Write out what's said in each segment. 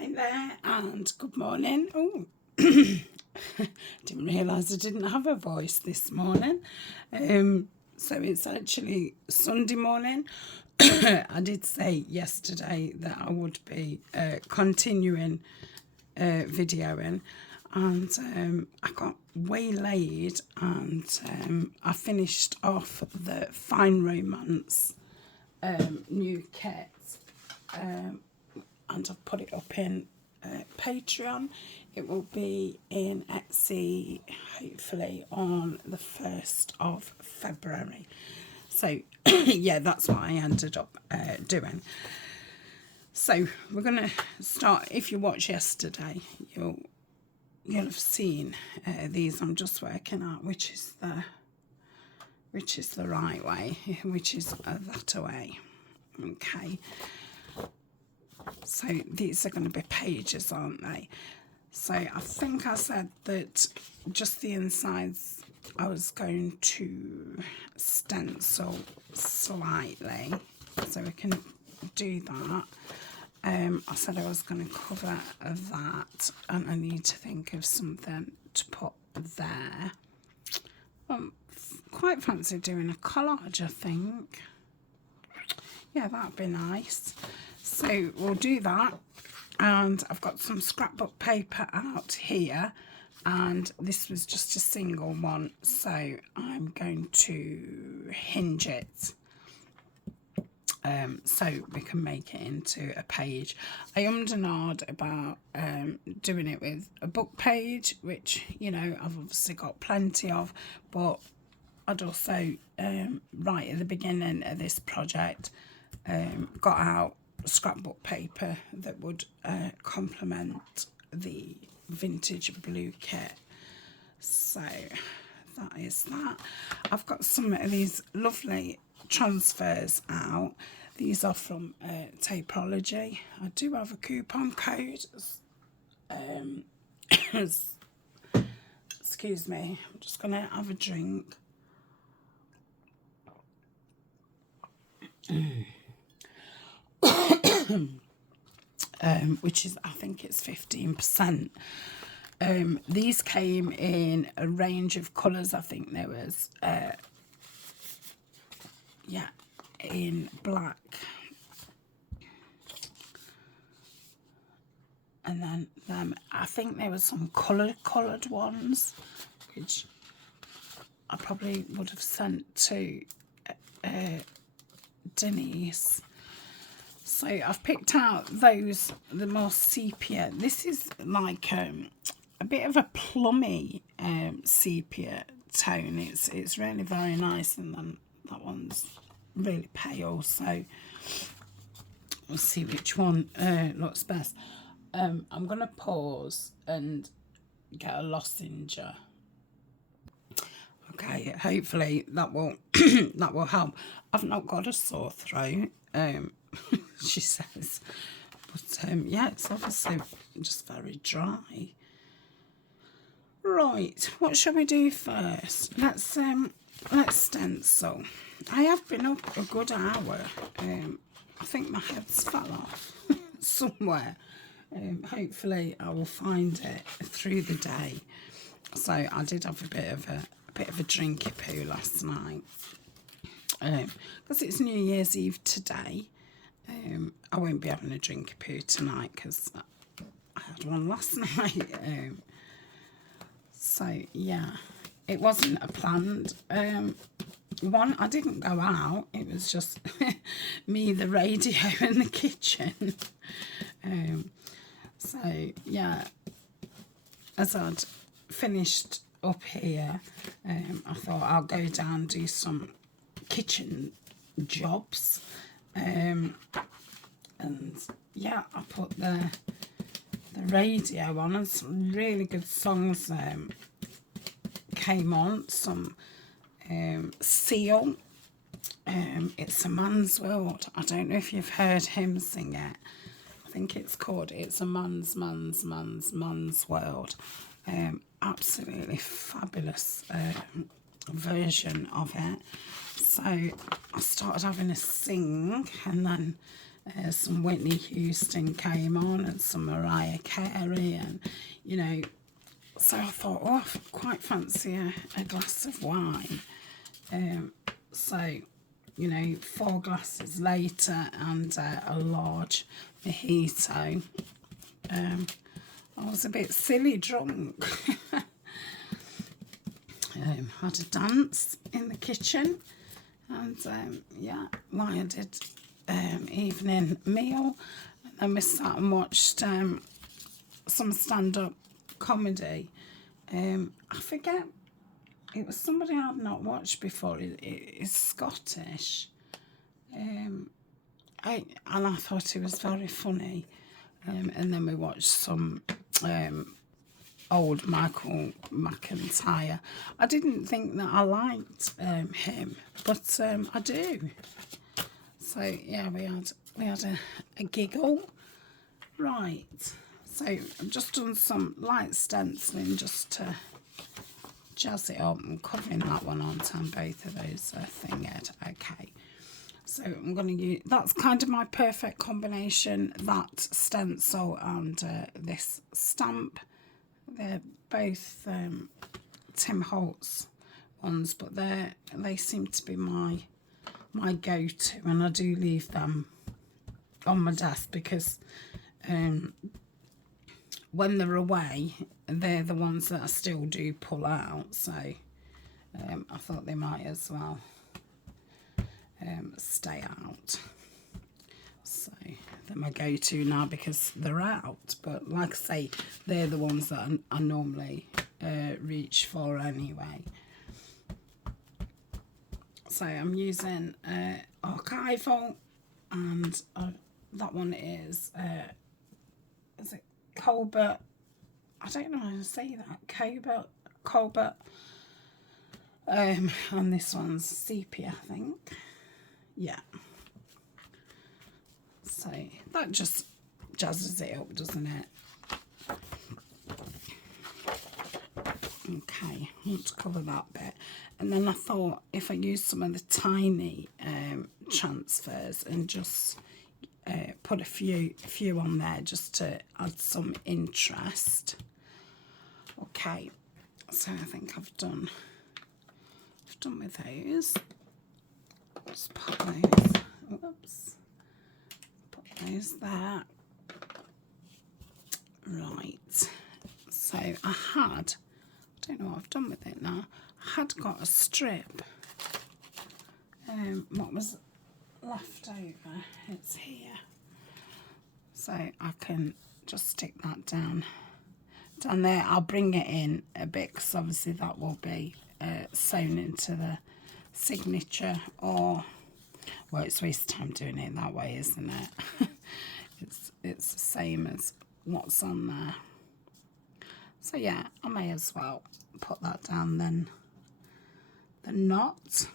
Hi there and good morning. Oh, didn't realise I didn't have a voice this morning. So it's actually Sunday morning. I did say yesterday that I would be continuing videoing, and I got waylaid and I finished off the Fine Romance new kit. And I've put it up in Patreon. It will be in Etsy hopefully on the 1st of February. So yeah, that's what I ended up doing. So we're gonna start. If you watched yesterday, you'll have seen these. I'm just working out which is the right way, which is that way. Okay. So these are going to be pages, aren't they? So I think I said that just the insides I was going to stencil slightly, so we can do that. I said I was going to cover that, and I need to think of something to put there. Quite fancy doing a collage, I think. Yeah, that'd be nice. So we'll do that, and I've got some scrapbook paper out here, and this was just a single one, so I'm going to hinge it so we can make it into a page. I ummed and ahed about doing it with a book page, which, you know, I've obviously got plenty of, but I'd also right at the beginning of this project got out scrapbook paper that would complement the vintage blue kit. So that is that. I've got some of these lovely transfers out. These are from Tapology. I do have a coupon code. Excuse me, I'm just gonna have a drink. Which is, I think it's 15%. These came in a range of colours. I think there was, yeah, in black. And then I think there were some coloured ones, which I probably would have sent to Denise. So I've picked out those, the more sepia. This is like a bit of a plummy sepia tone. It's really very nice, and then that one's really pale. So we'll see which one looks best. I'm gonna pause and get a lozenge. Okay, hopefully that will that will help. I've not got a sore throat. She says, but yeah, it's obviously just very dry. Right, what shall we do first? Let's stencil. I have been up a good hour. I think my head's fell off somewhere. Hopefully I will find it through the day. So I did have a bit of a drinky poo last night, because it's New Year's Eve today. I won't be having a drinky poo tonight because I had one last night. So yeah, it wasn't a planned one. I didn't go out. It was just me, the radio, and the kitchen. So yeah, as I'd finished up here, I thought I'll go down and do some kitchen jobs. And yeah, I put the radio on, and some really good songs came on. Some Seal, It's a Man's World. I don't know if you've heard him sing it. I think it's called It's a Man's World. Absolutely fabulous version of it. So I started having a sing, and then some Whitney Houston came on and some Mariah Carey, and you know, so I thought, oh, I quite fancy a glass of wine. So, you know, 4 glasses later and a large mojito. I was a bit silly drunk. Had a dance in the kitchen, and yeah, while I did evening meal, and then we sat and watched some stand-up comedy. I forget, it was somebody I've not watched before. It's Scottish, and I thought it was very funny. And then we watched some old Michael McIntyre. I didn't think that I liked him, but I do. So yeah, we had a giggle. Right. So I've just done some light stenciling just to jazz it up. I'm covering that one on both of those thingied. Okay. So I'm going to use, that's kind of my perfect combination, that stencil and this stamp. They're both Tim Holtz ones, but they seem to be my go-to, and I do leave them on my desk because when they're away, they're the ones that I still do pull out. So I thought they might as well stay out. So they're my go-to now because they're out, but like I say, they're the ones that I normally reach for anyway. So I'm using Archival, and that one is it Colbert? I don't know how to say that. Colbert. And this one's Sepia, I think. Yeah. So that just jazzes it up, doesn't it? Okay, I want to cover that bit. And then I thought if I use some of the tiny transfers and just put a few on there just to add some interest. Okay, so I think I've done with those. Just put those, whoops, put those there. Right, so I don't know what I've done with it now. I had got a strip, what was left over, it's here. So I can just stick that down there. I'll bring it in a bit because obviously that will be sewn into the signature, or well, it's waste of time doing it that way, isn't it? it's the same as what's on there. So yeah, I may as well put that down then. The knot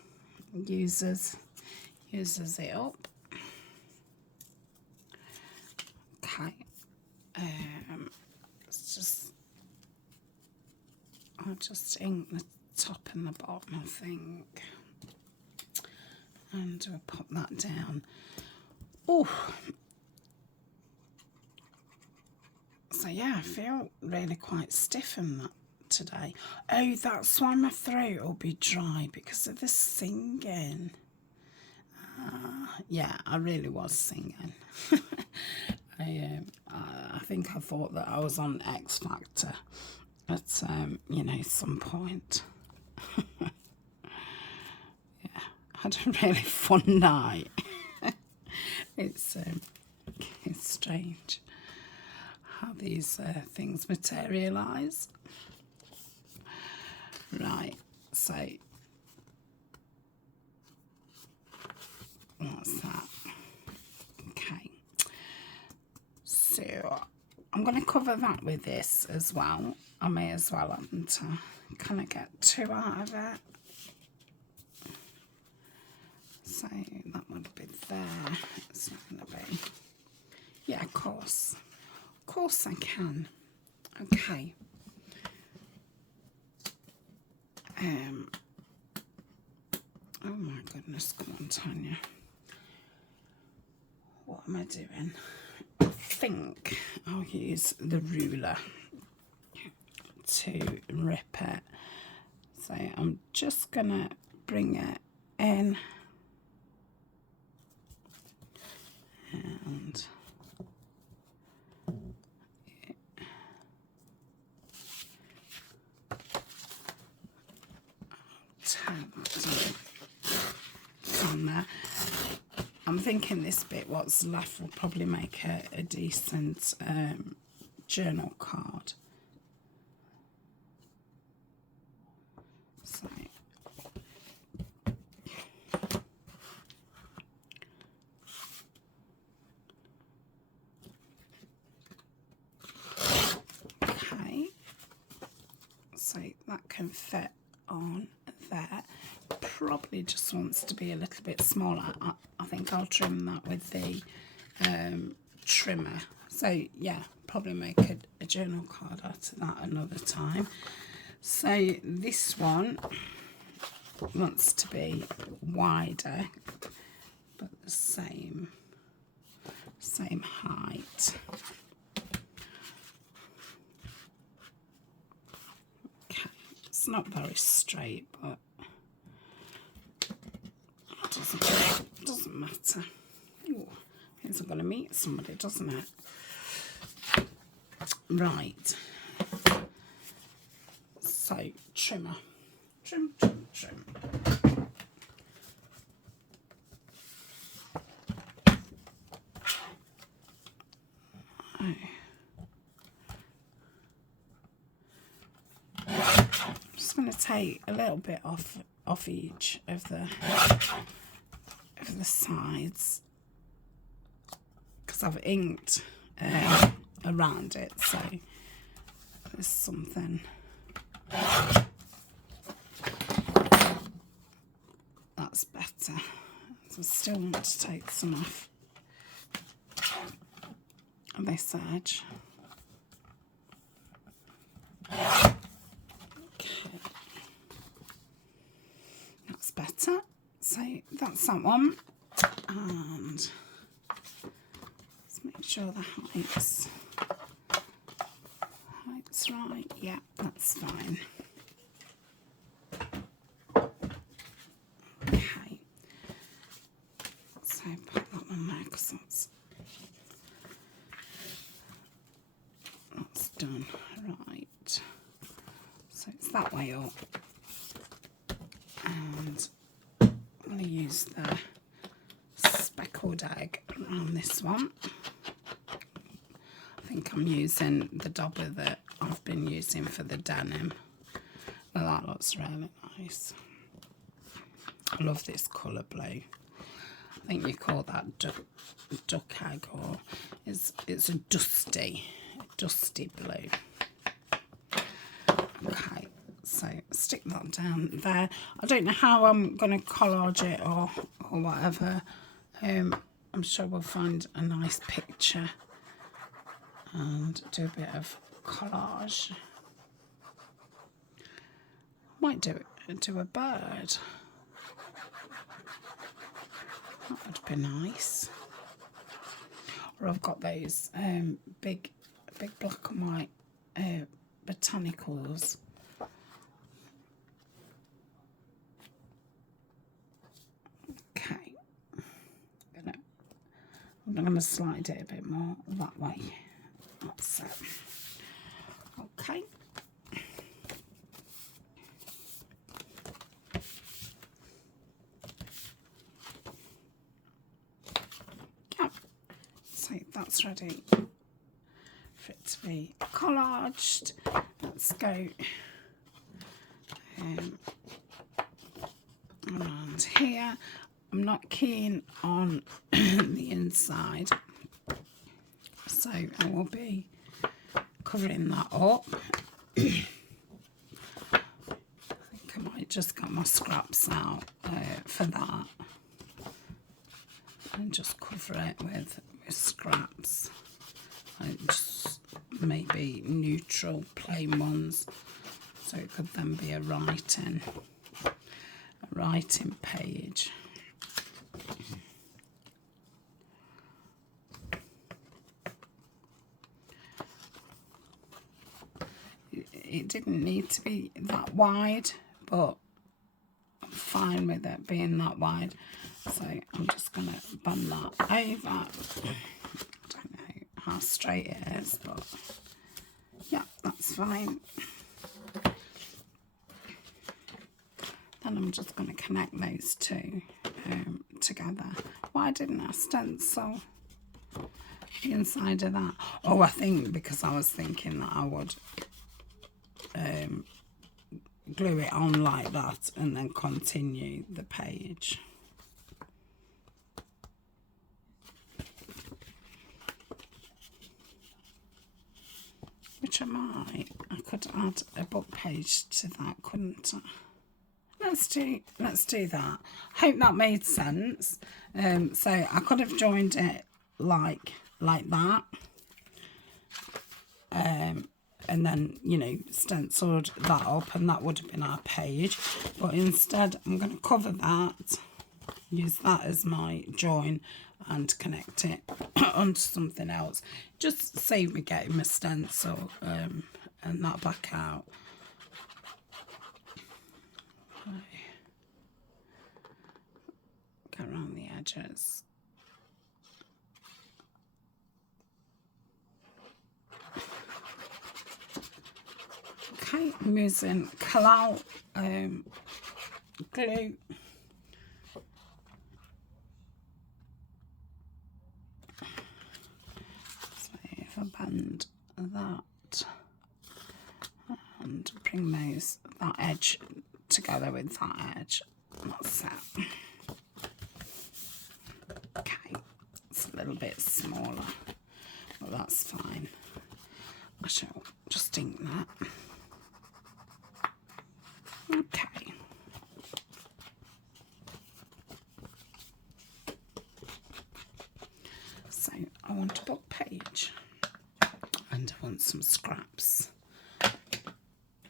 uses it up. Okay, it's just, I'll just ink the top and the bottom, I think, and we'll pop that down. Oh, so yeah, I feel really quite stiff in that today. Oh, that's why my throat will be dry, because of the singing. Yeah, I really was singing. I think I thought that I was on X Factor at you know, some point. Yeah, I had a really fun night. It's strange how these things materialise. Right, so what's that? Okay, so I'm going to cover that with this as well. I may as well, haven't I? Can I get 2 out of it? So that would be there. It's not going to be. Yeah, of course. Of course I can. Okay. Oh my goodness, come on, Tania. What am I doing? I think I'll use the ruler to rip it. So I'm just gonna bring it in and on there. I'm thinking this bit, what's left, will probably make a decent journal card. So okay, so that can fit on there. Probably just wants to be a little bit smaller. I think I'll trim that with the trimmer. So yeah, probably make a journal card out of that another time. So this one wants to be wider, but the same height. Okay, it's not very straight, but it doesn't matter. Ooh, means I'm going to meet somebody, doesn't it? Right. So, trimmer. Trim, trim, trim. I'm just going to take a little bit off each of the sides, because I've inked around it, so there's something that's better. So I still want to take some off this edge. Okay, that's better. So that's that one, and let's make sure the height's right. Yeah, that's fine. Okay, so put that one there because that's done. Right, so it's that way up, and I'm going to use the speckled egg on this one. I think I'm using the dauber that I've been using for the denim. Well, that looks really nice. I love this colour blue. I think you call that duck egg, or it's a dusty blue. Okay, so stick that down there. I don't know how I'm going to collage it or whatever. I'm sure we'll find a nice picture and do a bit of collage. Might do a bird. That would be nice. Or I've got those big black and white botanicals. Okay. I'm going to slide it a bit more that way. That's it. Okay. Yeah. So that's ready for it to be collaged. Let's go around here. I'm not keen on the inside, so I will be covering that up. I think I might just get my scraps out for that and just cover it with scraps, like just maybe neutral plain ones, so it could then be a writing page. it didn't need to be that wide, but I'm fine with it being that wide. So I'm just going to bend that over. I don't know how straight it is, but yeah, that's fine. Then I'm just going to connect those two together. Why didn't I stencil the inside of that? Oh, I think because I was thinking that I would glue it on like that and then continue the page. Which I could add a book page to that, couldn't I? Let's do that. Hope that made sense. So I could have joined it like that. And then, you know, stenciled that up, and that would have been our page. But instead, I'm going to cover that, use that as my join, and connect it onto something else. Just save me getting my stencil and that back out. Go around the edges. Okay, I'm using Collage glue. So if I bend that and bring that edge together with that edge, that's it. Okay, it's a little bit smaller, but that's fine. I shall just ink that. Okay. So I want a book page and I want some scraps.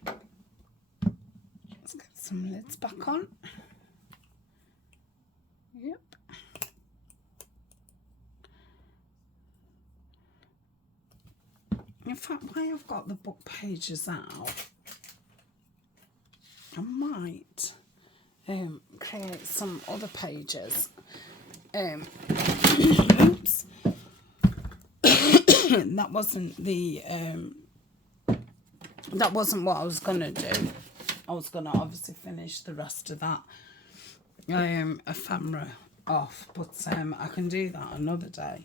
Let's get some lids back on. Yep. In fact, while I've got the book pages out, I might create some other pages. Oops. That wasn't the that wasn't what I was gonna do. I was gonna obviously finish the rest of that ephemera off, but I can do that another day.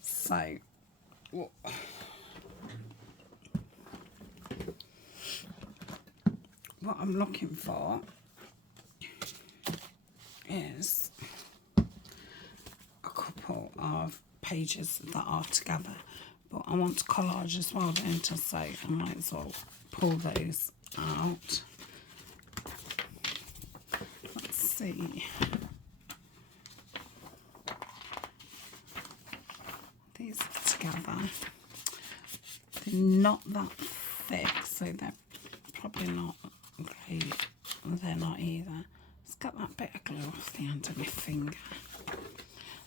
So what I'm looking for is a couple of pages that are together, but I want to collage as well, don't I? So I might as well pull those out. Let's see. These are together. They're not that thick, so they're probably not great. They're not either. Let's get that bit of glue off the end of my finger.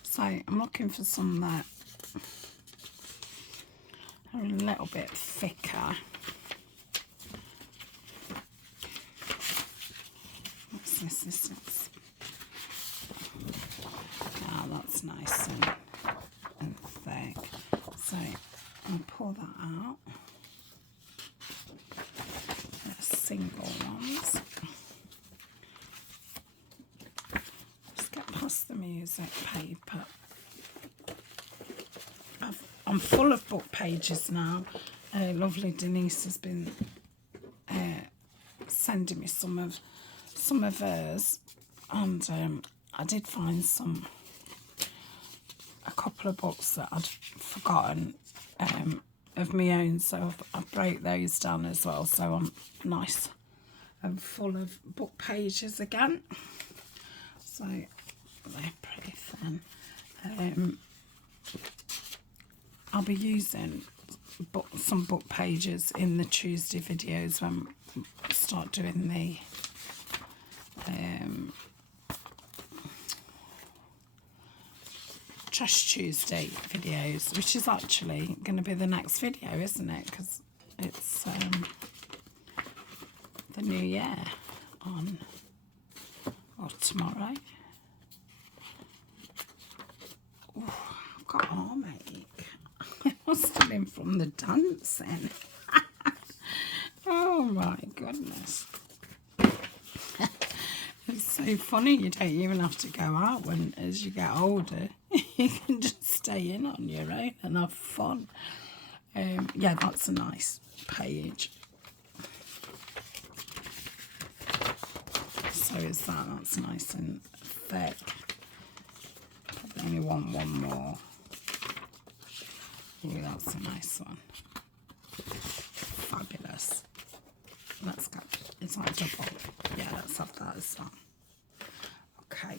So I'm looking for some that are a little bit thicker. What's this? This is, that's nice and thick. So I'll pull that out. They're single ones. Let's get past the music paper. I'm full of book pages now. Lovely Denise has been sending me some of hers, and I did find a couple of books that I'd forgotten of my own, so I broke those down as well. So I'm nice and full of book pages again. So they're pretty thin. I'll be using some book pages in the Tuesday videos when I start doing the Trash Tuesday videos, which is actually going to be the next video, isn't it? Because it's the new year on, or tomorrow. Ooh, I've got armache. It must have been from the dancing. Oh my goodness. It's so funny, you don't even have to go out when, as you get older. You can just stay in on your own and have fun. Yeah, that's a nice page. So is that. That's nice and thick. Probably only want one more. Ooh, that's a nice one. Fabulous. Let's go. It's not double. Yeah, let's have that as well. Okay.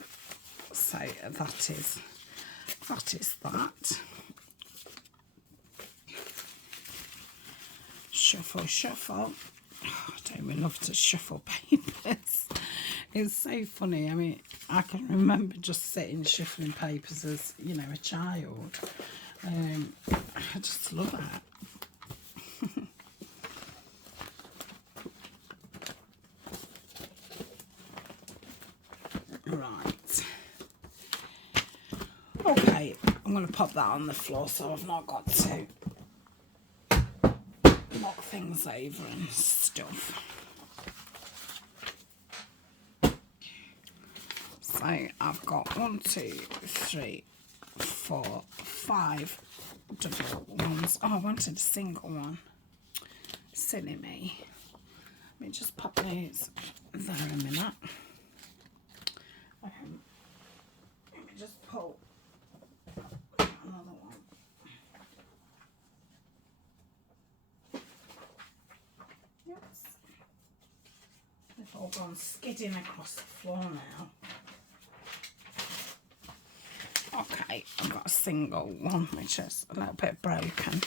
So that is that. Shuffle, shuffle. Oh, don't we love to shuffle papers? It's so funny. I mean, I can remember just sitting shuffling papers as, you know, a child. I just love it. Right. Okay, I'm going to pop that on the floor so I've not got to knock things over and stuff. So I've got 1, 2, 3, 4, 5 double ones. Oh, I wanted a single one. Silly me. Let me just pop those there a minute. Let me just pull another one. Yes. They've all gone skidding across the floor now. Okay, I've got a single one which is a little bit broken.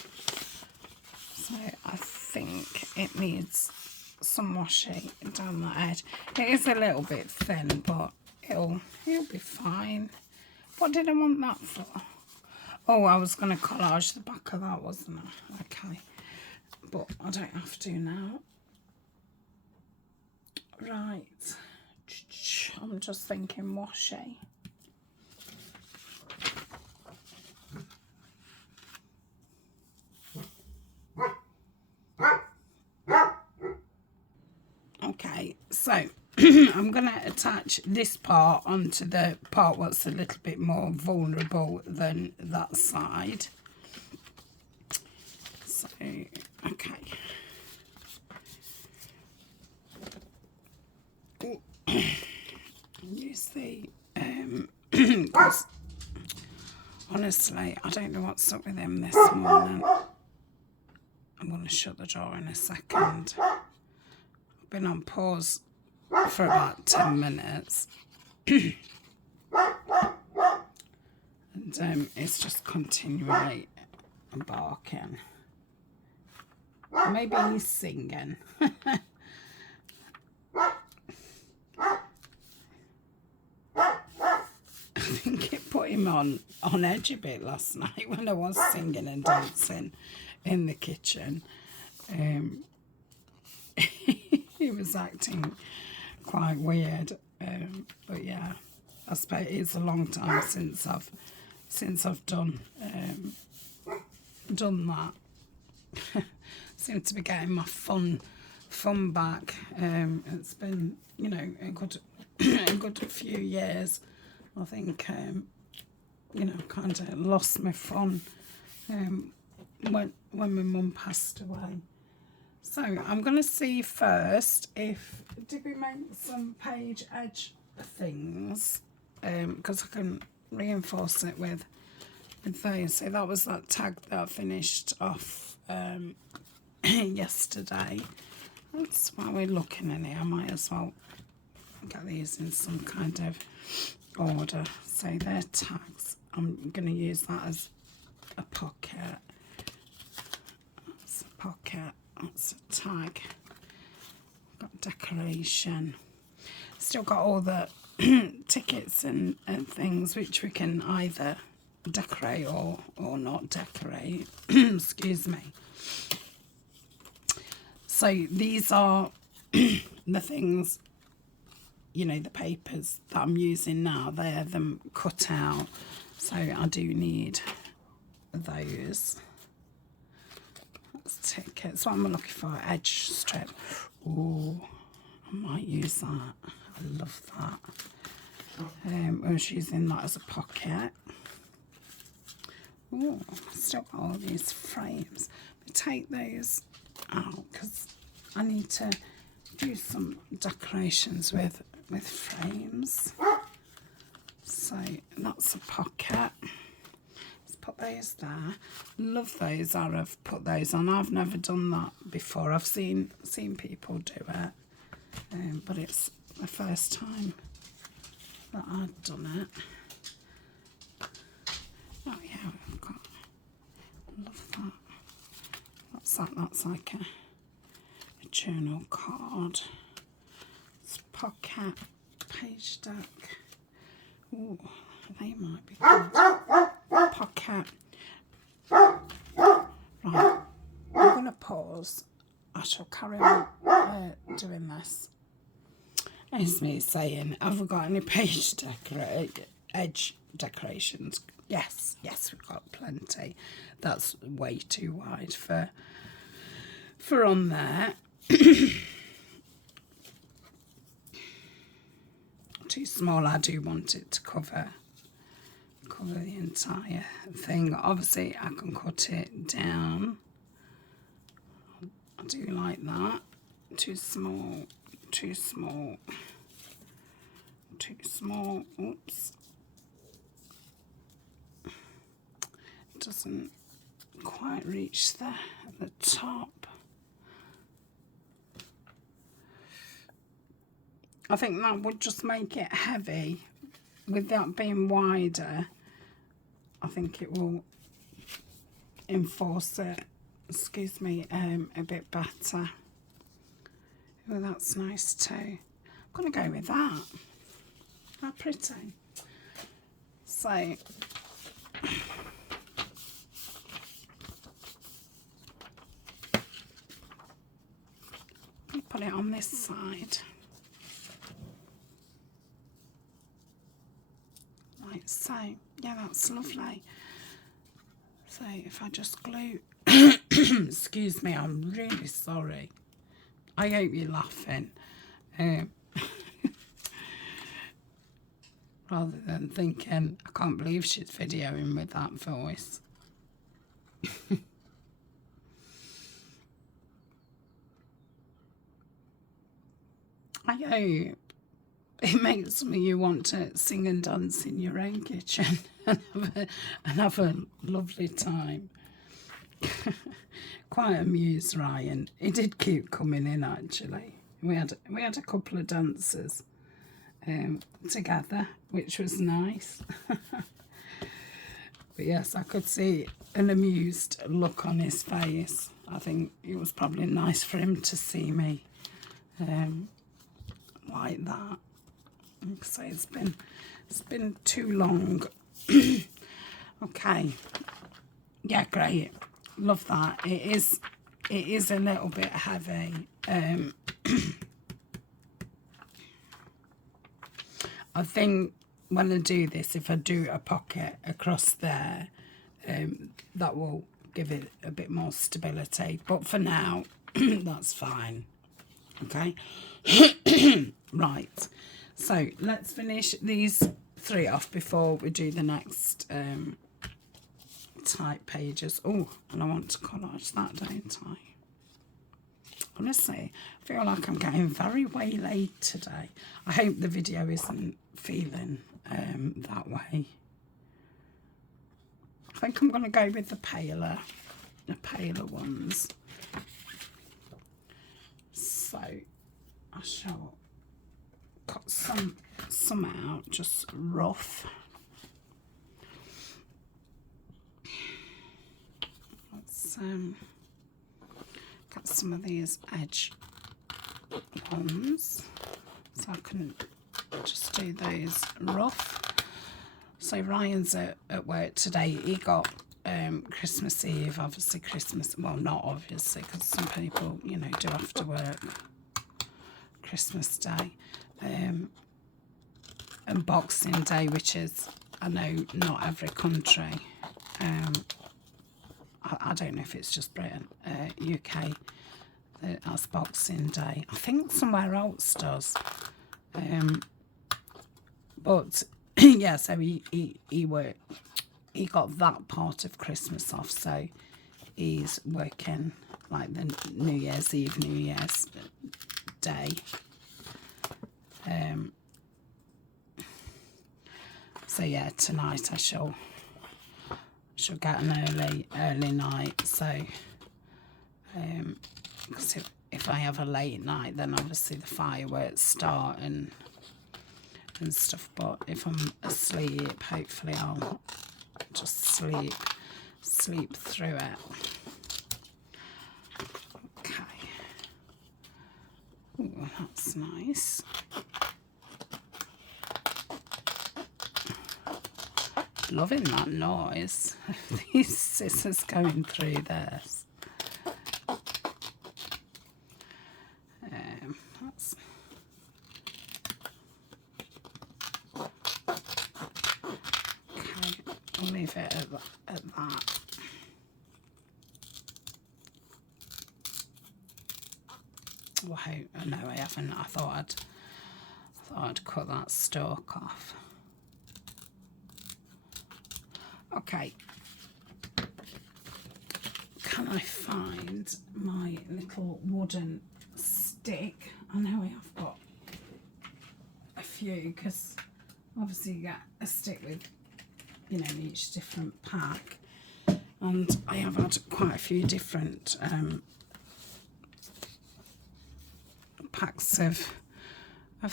So I think it needs some washing down the edge. It is a little bit thin, but it'll be fine. What did I want that for? Oh, I was going to collage the back of that, wasn't I? Okay. But I don't have to now. Right. I'm just thinking washi. Okay, so I'm going to attach this part onto the part what's a little bit more vulnerable than that side. So, okay. Use the, because honestly, I don't know what's up with him this morning. I'm going to shut the door in a second. Been on pause for about 10 minutes and it's just continually barking. Maybe he's singing. I think it put him on edge a bit last night when I was singing and dancing in the kitchen. He was acting quite weird, but yeah, I suppose it's a long time since I've done that. Seem to be getting my fun back. It's been, you know, a good few years. I think you know, kind of lost my fun when my mum passed away. So I'm going to see first if, did we make some page edge things, because I can reinforce it with those. So that was that tag that I finished off yesterday. That's why we're looking in here. I might as well get these in some kind of order. So they're tags. I'm going to use that as a pocket. That's a pocket. That's a tag. Got decoration. Still got all the tickets and things which we can either decorate or not decorate. Excuse me. So these are the things, you know, the papers that I'm using now, they're them cut out, so I do need those. Let's take it. So what am I looking for? Edge strip. Oh, I might use that. I love that. I was using that as a pocket. Oh, still got all these frames. But take those out because I need to do some decorations with frames. So that's a pocket. Let's put those there. Love those. I've put those on. I've never done that before. I've seen people do it, but it's the first time that I've done it. Oh yeah, I've got. Love that. What's that? That's like a journal card. It's pocket, page deck. Oh, they might be good. Pocket. Right, I'm going to pause. I shall carry on doing this. It's me saying, have we got any page edge decorations? Yes, we've got plenty. That's way too wide for on there. Too small. I do want it to cover the entire thing. Obviously I can cut it down. I do like that. Too small. Oops. It doesn't quite reach the top. I think that would just make it heavy. With that being wider, I think it will enforce it, excuse me, a bit better. Oh, that's nice too. I'm going to go with that. How pretty. So, put it on this side. Like so. Yeah, that's lovely. So if I just glue, excuse me, I'm really sorry. I hope you're laughing. Rather than thinking, I can't believe she's videoing with that voice. I hope it makes some of you want to sing and dance in your own kitchen and have a lovely time. Quite amused Ryan. He did keep coming in actually. We had a couple of dances together, which was nice. But yes, I could see an amused look on his face. I think it was probably nice for him to see me like that. So it's been too long. Okay. Yeah, great. Love that. It is a little bit heavy. I think when I do this, if I do a pocket across there, that will give it a bit more stability. But for now, that's fine. Okay. Right. So let's finish these 3 off before we do the next type pages. Oh, and I want to collage that, don't I? Honestly, I feel like I'm getting very waylaid today. I hope the video isn't feeling that way. I think I'm going to go with the paler ones. So I shall cut some out, just rough. Let's get some of these edge ones, so I can just do those rough. So Ryan's at work today. He got Christmas Eve, obviously Christmas, well not obviously because some people, you know, do have to work Christmas Day, and Boxing Day, which is, I know, not every country. I don't know if it's just Britain, UK, as Boxing Day. I think somewhere else does. But yeah, so he got that part of Christmas off, so he's working like the New Year's Eve, New Year's Day. So yeah, tonight I shall get an early night. So because if I have a late night, then obviously the fireworks start and stuff. But if I'm asleep, hopefully I'll just sleep through it. Okay. Ooh, that's nice. Loving that noise. These scissors going through this. That's okay. I'll leave it at that. Well, no, I haven't. I thought I'd cut that stalk off. Okay. Can I find my little wooden stick? I know I have got a few, because obviously you get a stick with, you know, each different pack, and I have had quite a few different packs of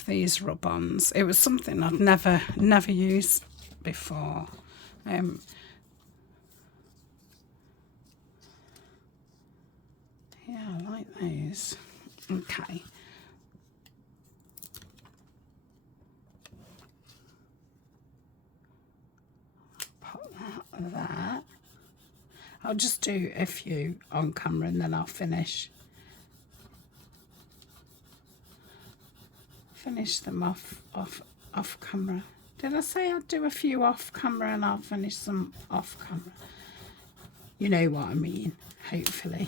these rub-ons. It was something I'd never used before. Yeah, I like those. Okay. Put that there. I'll just do a few on camera and then I'll finish them off camera. Did I say I'd do a few off camera and I'll finish some off camera? You know what I mean, hopefully.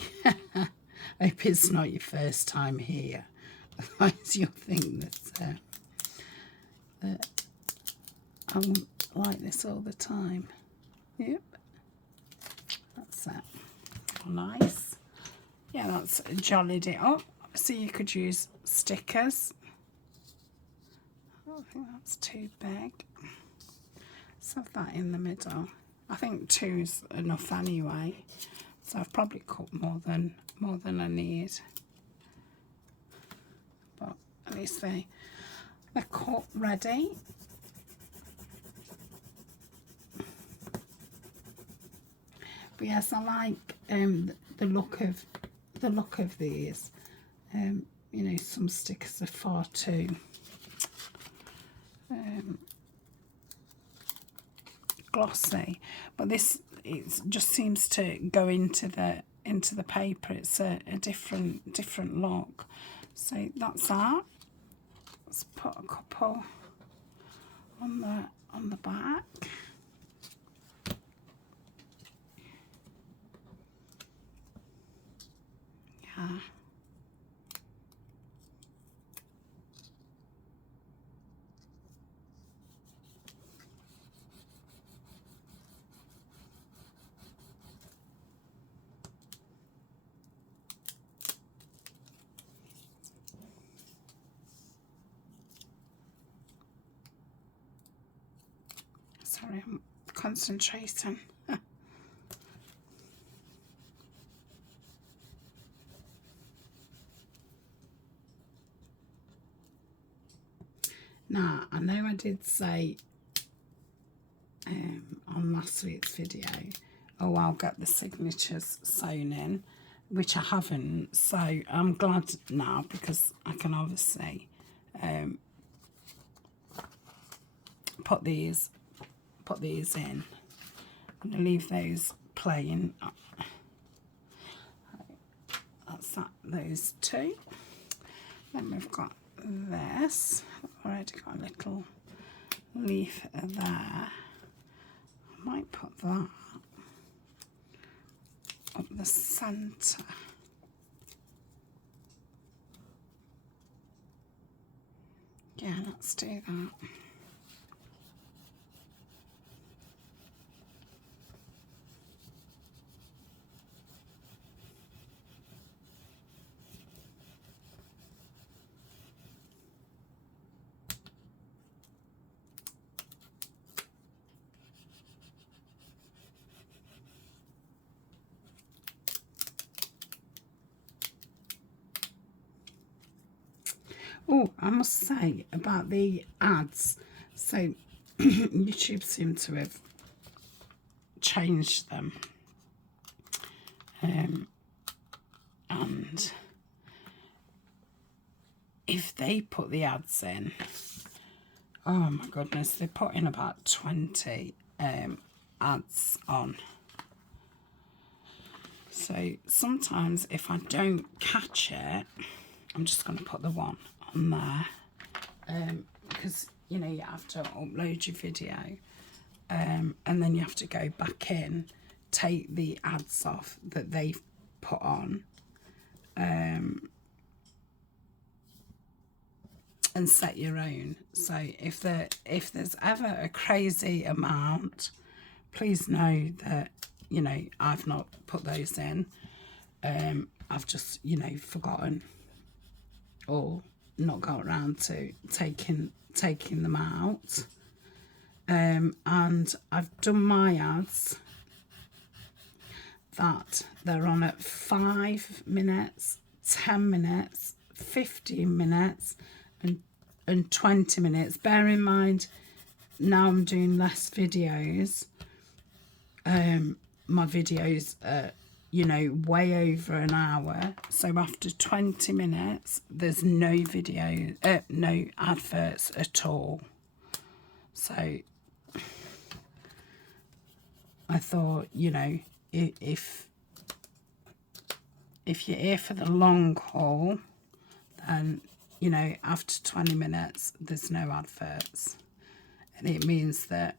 I hope it's not your first time here. Otherwise you'll think that I'm like this all the time. Yep. That's it. Nice. Yeah, that's jollied it up. So you could use stickers. I think that's too big. Let's have that in the middle. I think 2's enough anyway. So I've probably cut more than I need. But at least they're cut ready. But yes, I like the look of these. You know, some stickers are far too glossy, but this, it just seems to go into the paper. It's a different look. So that's that. Let's put a couple on the back. Yeah. Sorry, I'm concentrating. Now, I know I did say on last week's video, oh, I'll get the signatures sewn in, which I haven't. So I'm glad now, because I can obviously put these in. I'm going to leave those plain. That's that, those two. Then we've got this. I've already got a little leaf there. I might put that up the centre. Yeah, let's do that. Oh, I must say about the ads, so YouTube seems to have changed them, and if they put the ads in, oh my goodness, they put in about 20 ads on. So sometimes if I don't catch it, I'm just going to put the one on there, because you know you have to upload your video, and then you have to go back in, take the ads off that they've put on, and set your own. So if there's ever a crazy amount, please know that, you know, I've not put those in. I've just, you know, forgotten or not got around to taking them out. And I've done my ads that they're on at 5 minutes, 10 minutes, 15 minutes and 20 minutes. Bear in mind, now I'm doing less videos. My videos are, you know, way over an hour. So after 20 minutes, there's no video, no adverts at all. So I thought, you know, if you're here for the long haul, then, you know, after 20 minutes, there's no adverts. And it means that,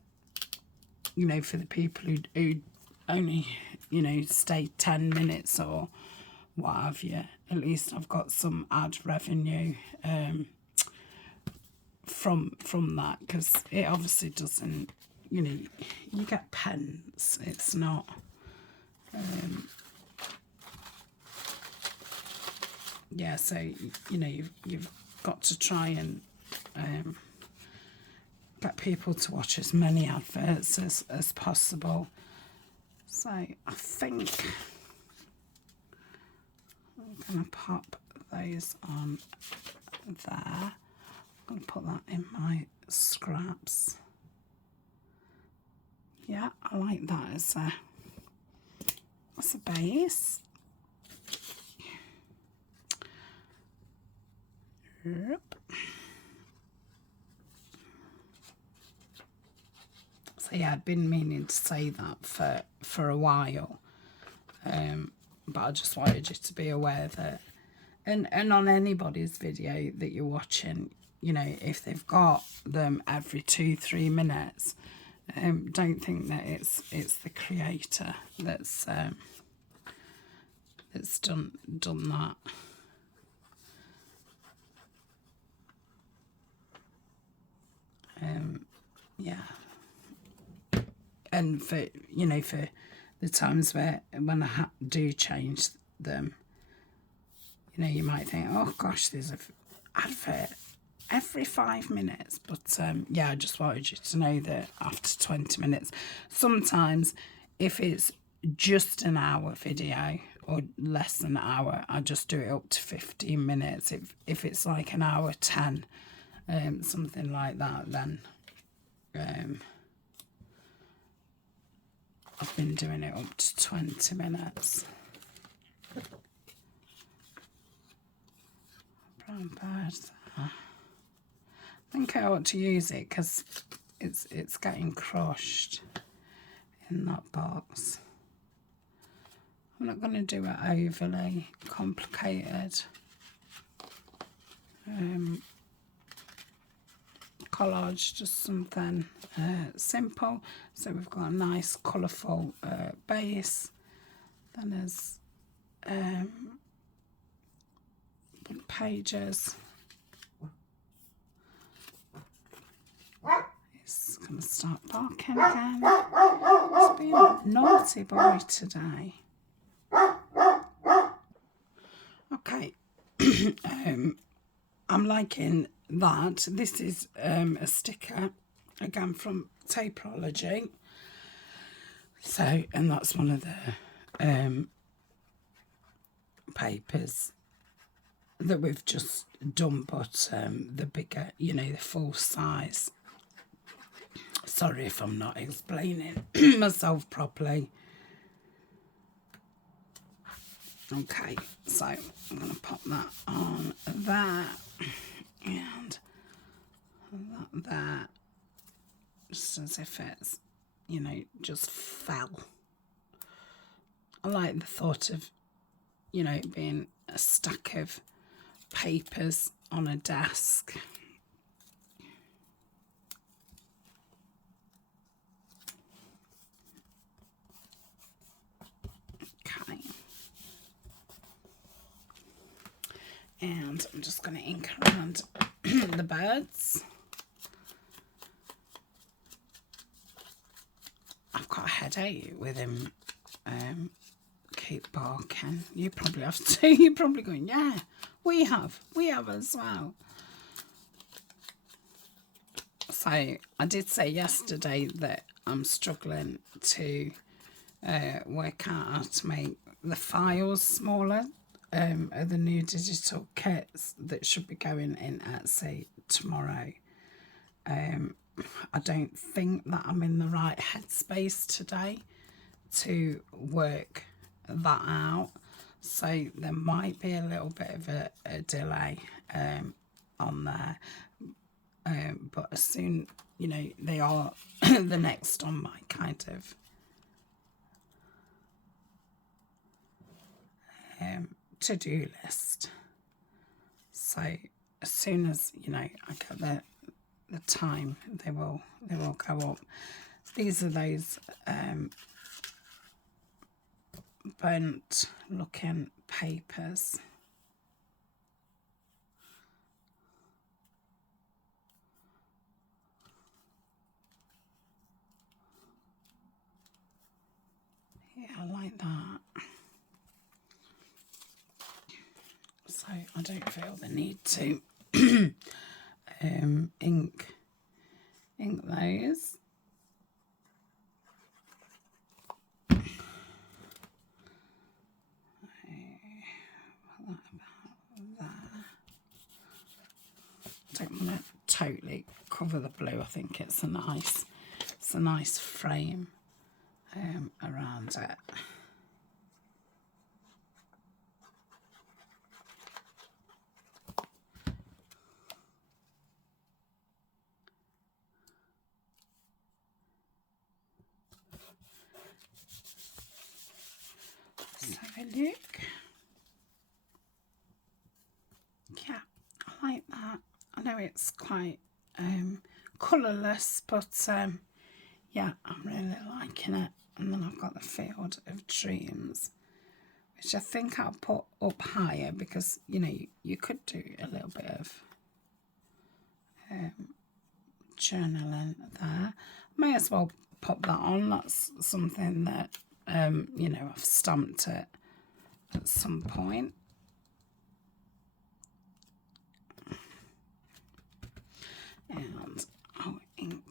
you know, for the people who only, you know, stay 10 minutes or what have you, at least I've got some ad revenue from that, because it obviously doesn't, you know, you get pence. It's not yeah, so you know, you've got to try and get people to watch as many adverts as possible. So I think I'm going to pop those on there. I'm going to put that in my scraps. Yeah, I like that as a base. Yep. So yeah, I'd been meaning to say that for a while, but I just wanted you to be aware that, and on anybody's video that you're watching, you know, if they've got them every 2-3 minutes, don't think that it's the creator that's done that. Yeah. And for, you know, for the times when I do change them, you know, you might think, oh gosh, there's an advert every 5 minutes. But yeah, I just wanted you to know that after 20 minutes, sometimes if it's just an hour video or less than an hour, I just do it up to 15 minutes. If it's like an hour 10, something like that, then I've been doing it up to 20 minutes. Brown bird there. I think I ought to use it because it's getting crushed in that box. I'm not going to do it overly complicated. collage, just something simple. So we've got a nice colourful base. Then there's pages. He's going to start barking again. He's being a naughty boy today. Okay. I'm liking that. This is a sticker, again from Collage. So, and that's one of the papers that we've just done, but the bigger, you know, the full size. Sorry if I'm not explaining myself properly. Okay, so I'm going to pop that on there and that there, just as if it's, you know, just fell. I like the thought of, you know, it being a stack of papers on a desk. Okay. And I'm just going to ink around the birds. I've got a headache with him keep barking. You probably have to. You're probably going, yeah, we have as well. So I did say yesterday that I'm struggling to work out how to make the files smaller of the new digital kits that should be going in Etsy tomorrow. I don't think that I'm in the right headspace today to work that out, so there might be a little bit of a delay on there, but as soon, you know, they are the next on my kind of to-do list. So as soon as, you know, I get the time, they will go up. These are those burnt looking papers. Yeah, I like that. So I don't feel the need to ink those. I don't want to totally cover the blue. I think it's a nice frame around it. Let's have a look. Yeah, I like that. I know it's quite colourless, but yeah, I'm really liking it. And then I've got the Field of Dreams, which I think I'll put up higher because, you know, you could do a little bit of journaling there. May as well pop that on. That's something that, you know, I've stamped it at some point. And I'll ink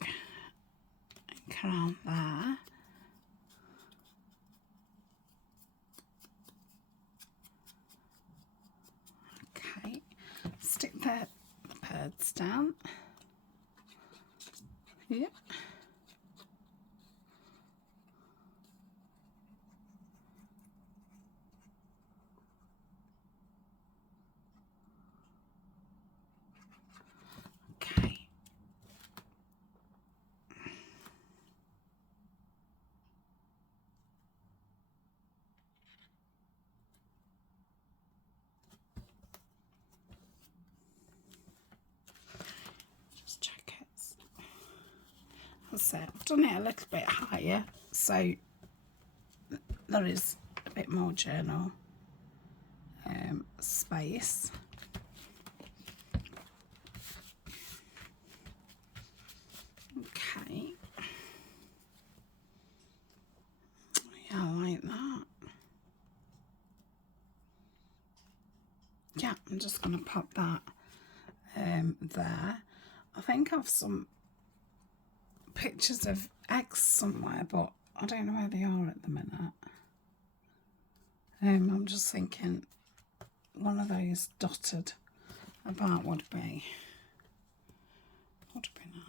around there. Okay, stick the birds down. Yep. Okay. So I've done it a little bit higher, so there is a bit more journal space. Okay. Yeah, I like that. Yeah, I'm just going to pop that there. I think I've some pictures of eggs somewhere, but I don't know where they are at the minute. I'm just thinking one of those dotted about would be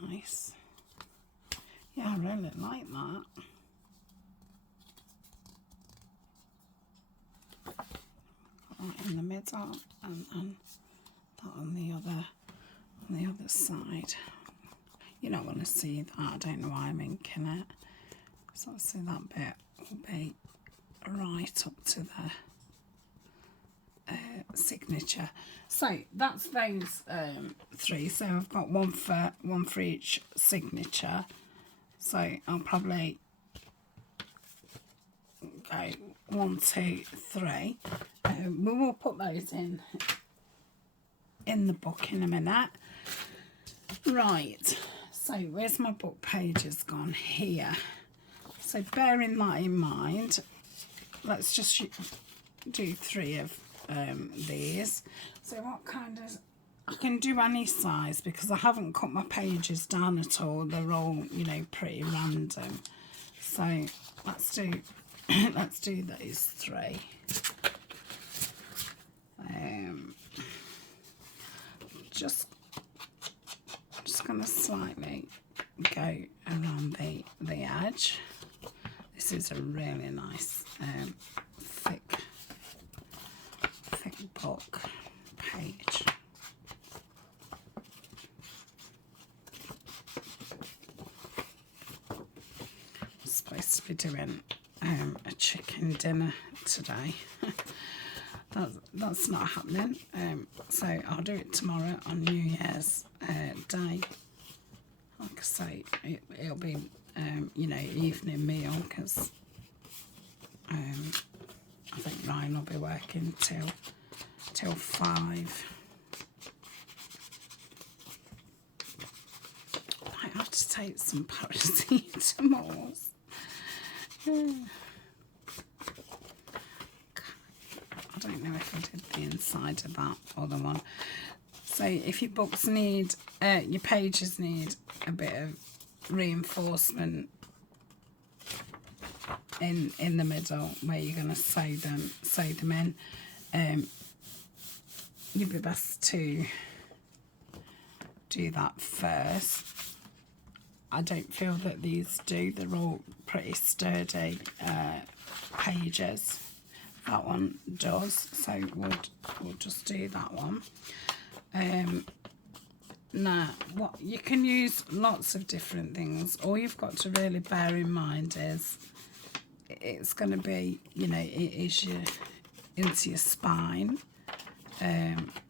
nice. Yeah, I really like that. Right in the middle, and then that on the other side. You don't want to see that. I don't know why I'm inking it. So I see that bit will be right up to the signature. So that's those three. So I've got one for each signature. So I'll probably go 1, 2, 3. We will put those in the book in a minute. Right. So where's my book pages gone? Here. So bearing that in mind, let's just do 3 of these. So what kind of, I can do any size because I haven't cut my pages down at all. They're all, you know, pretty random. So let's do let's do those 3. Just going to slightly go around the edge. This is a really nice thick book page. I'm supposed to be doing a chicken dinner today. That's not happening. So I'll do it tomorrow on New Year's Day. Like I say, it'll be you know, evening meal because I think Ryan will be working till 5. I have to take some paracetamols. I don't know if I did the inside of that other one. So if your books need, your pages need a bit of reinforcement in the middle where you're going to sew them in, you'd be best to do that first. I don't feel that these do. They're all pretty sturdy pages. That one does, so we'll just do that one. Now, what you can use lots of different things. All you've got to really bear in mind is it's going to be, you know, it is into your spine,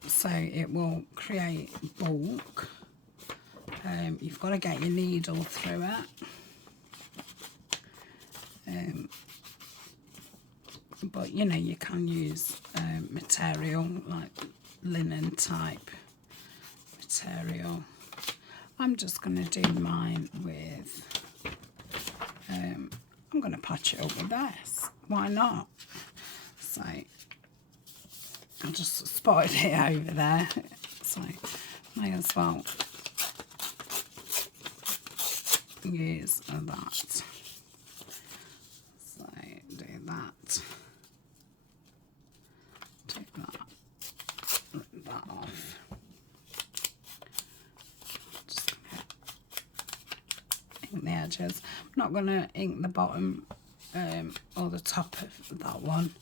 so it will create bulk. You've got to get your needle through it. But you know, you can use material like linen type material. I'm just going to do mine with I'm going to patch it up with this. Why not? So I just spotted it over there, so may as well use that. So do that. Take that off. Just ink the edges. I'm not going to ink the bottom or the top of that one,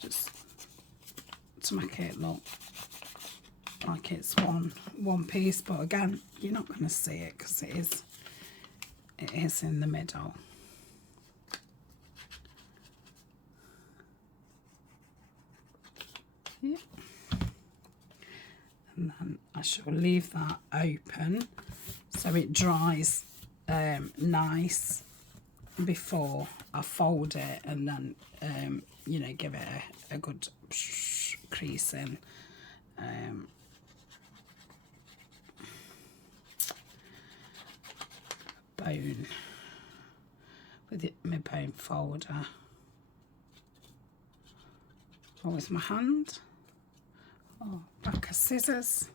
just to make it look like it's one piece. But again, you're not going to see it because it is in the middle. Yeah. And then I shall leave that open so it dries nice before I fold it, and then you know, give it a good creasing. Bone with my bone folder, or with my hand, or pack of scissors.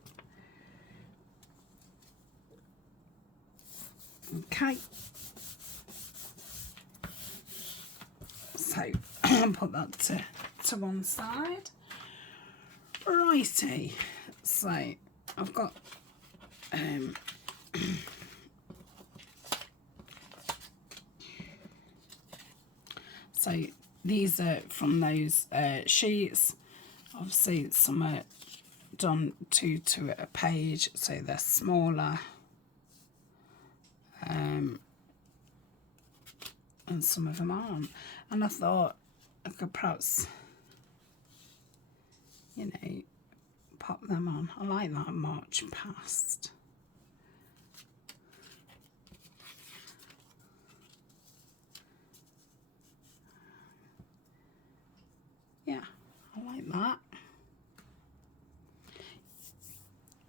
Okay, so I'll put that to one side. Righty, so I've got so these are from those sheets. Obviously some are done two to a page, so they're smaller, and some of them aren't. And I thought I could perhaps, you know, pop them on. I like that March Past. Yeah, I like that.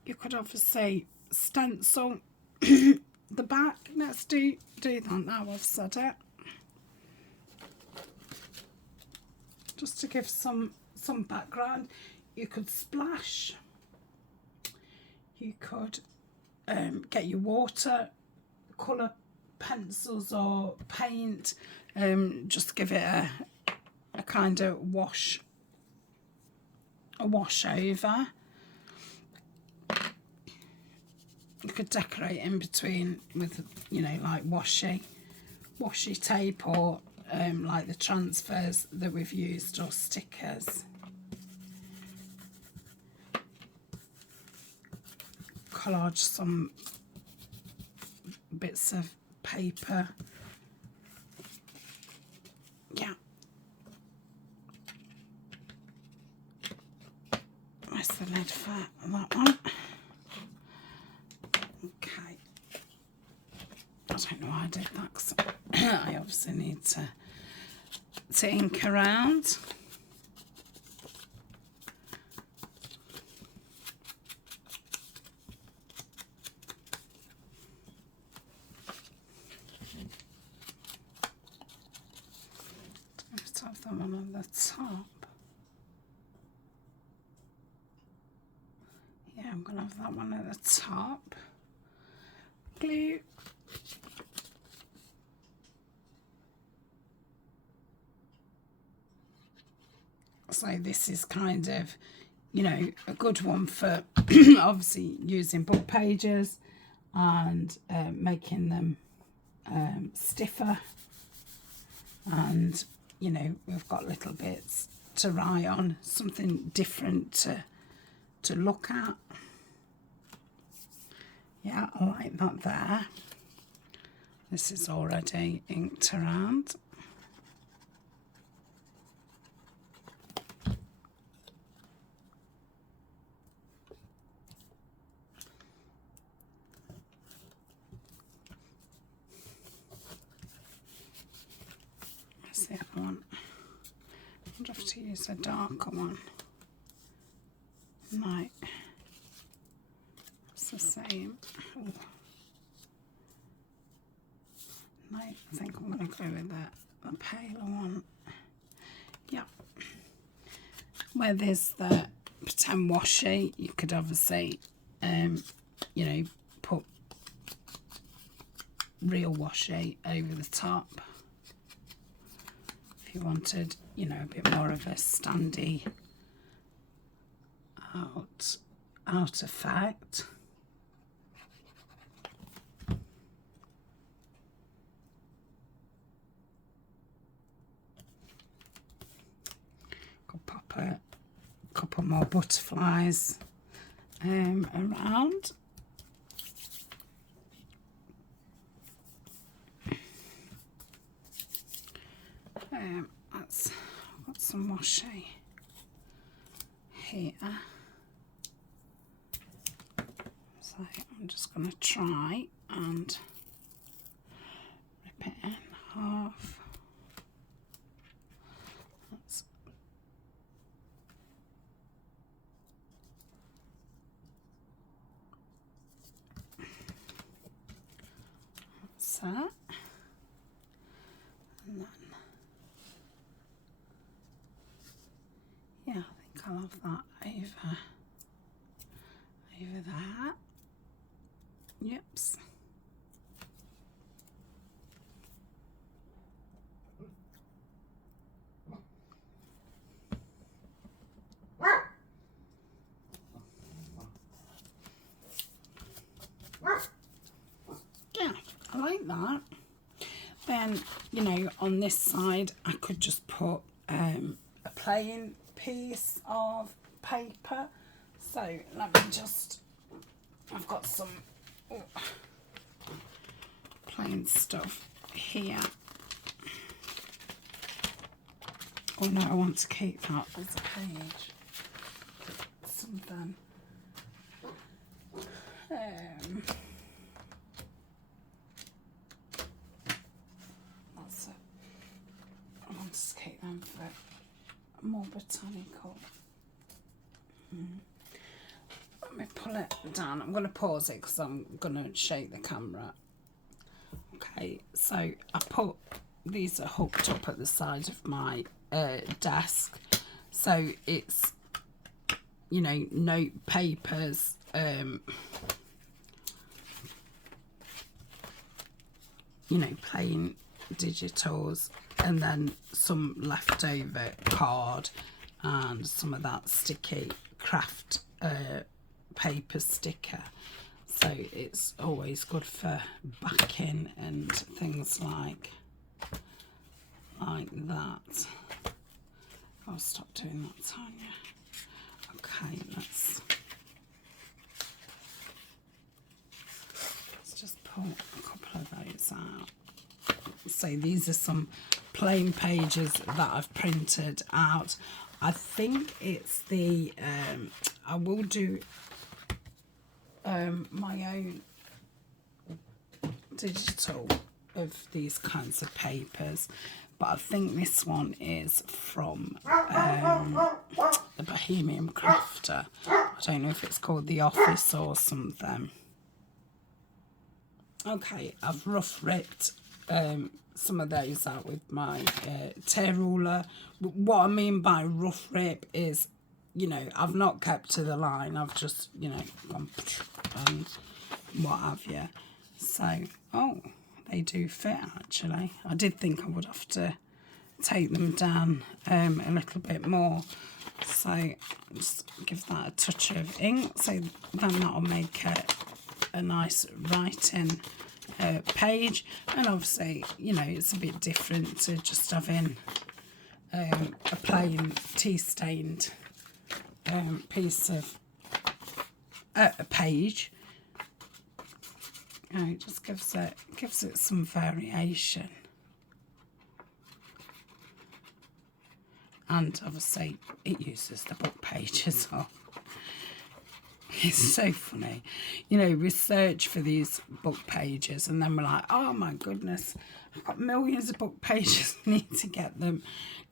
You could obviously stencil the back. Let's do that now I've said it. Just to give some background. You could splash. You could get your water colour pencils or paint. Just give it a kind of wash over. You could decorate in between with, you know, like washi tape, or like the transfers that we've used, or stickers. Collage some bits of paper. Yeah. Where's the lid for that one? Okay. I don't know why I did that, because I obviously need to ink around. Let's have that one on the top. Yeah, I'm going to have that one at the top. Glue. So this is kind of, you know, a good one for obviously using book pages and making them stiffer, and, you know, we've got little bits to write on, something different to look at. Yeah, I like that there. This is already inked around. Where's the other one? I'd have to use a darker one. No, it's the same. Ooh. No, I think I'm going to go with the paler one. Yeah. Where there's the pretend washi, you could obviously, you know, put real washi over the top. If you wanted, you know, a bit more of a standy out effect. Could pop a couple more butterflies around. I've got some washi here, so I'm just going to try and that. And then, yeah, I think I'll have that over there. Yips. Yeah, I like that. Then, you know, on this side, I could just put a plain piece of paper. So let me just, I've got some plain stuff here. Oh no, I want to keep that as a page. Something. That's it. I want to keep them for more botanical. Let me pull it down. I'm going to pause it because I'm going to shake the camera. Okay, so I put these are hooked up at the side of my desk, so it's, you know, note papers, you know, plain digitals, and then some leftover card and some of that sticky craft paper sticker. So it's always good for backing and things like that. I'll stop doing that, Tania. Okay, let's just pull a couple of those out. So these are some plain pages that I've printed out. I think it's the I will do my own digital of these kinds of papers, but I think this one is from the Bohemian Crafter. I don't know if it's called The Office or something. Okay, I've rough ripped some of those out with my tear ruler. What I mean by rough rip is, you know, I've not kept to the line. I've just, you know, gone and what have you. So, oh, they do fit actually. I did think I would have to take them down a little bit more. So just give that a touch of ink. So then that'll make a nice writing page. And obviously, you know, it's a bit different to just having a plain tea-stained piece of a page. You know, it just gives it some variation. And obviously it uses the book page as well. It's so funny. You know, we search for these book pages and then we're like, oh my goodness, I've got millions of book pages, I need to get them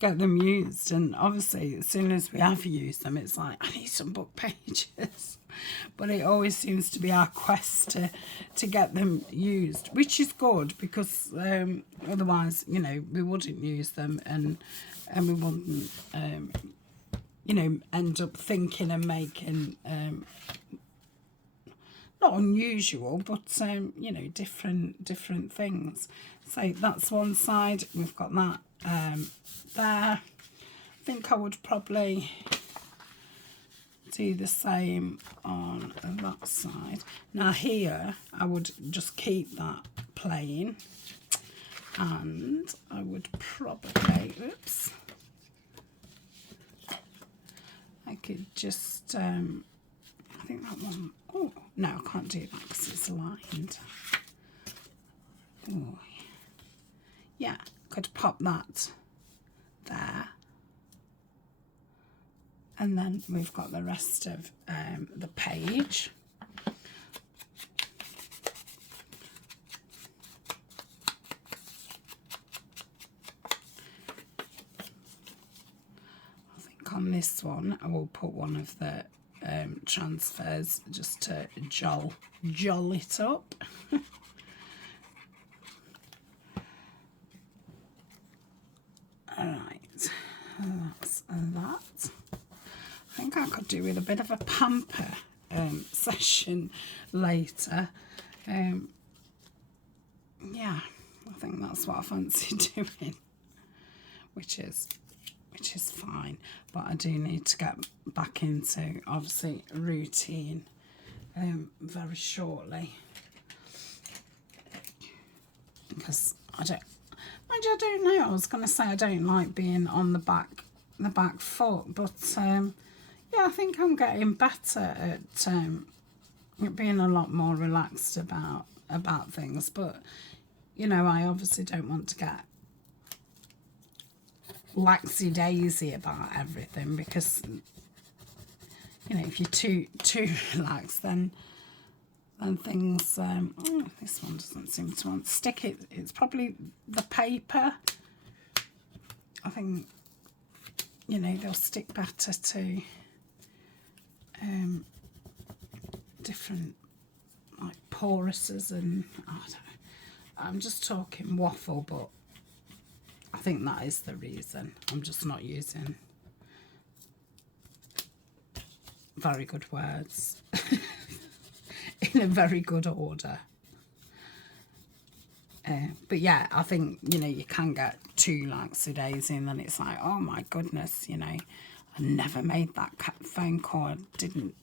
used. And obviously as soon as we have used them, it's like, I need some book pages. But it always seems to be our quest to get them used, which is good because otherwise, you know, we wouldn't use them and we wouldn't, you know, end up thinking and making, not unusual, but, you know, different things. So that's one side. We've got that there. I think I would probably do the same on that side. Now here, I would just keep that plain. And I would probably, oops, I could just, I think that one, oh, no, I can't do that because it's lined. Oh, yeah, could pop that there. And then we've got the rest of the page. On this one, I will put one of the transfers just to joll it up. I think I could do with a bit of a pamper session later. Yeah, I think that's what I fancy doing, which is fine. But I do need to get back into, obviously, routine very shortly, because I don't know. I was going to say I don't like being on the back foot, but yeah, I think I'm getting better at being a lot more relaxed about things. But you know, I obviously don't want to get laxy-daisy about everything, because you know, if you're too relaxed, then things oh, this one doesn't seem to want to stick. It's probably the paper. I think, you know, they'll stick better to different, like, poruses, and I don't know. I'm just talking waffle, but I think that is the reason. I'm just not using very good words in a very good order. But yeah, I think, you know, you can get too laxy-daisy, and then it's like, oh my goodness, you know, I never made that phone call, I didn't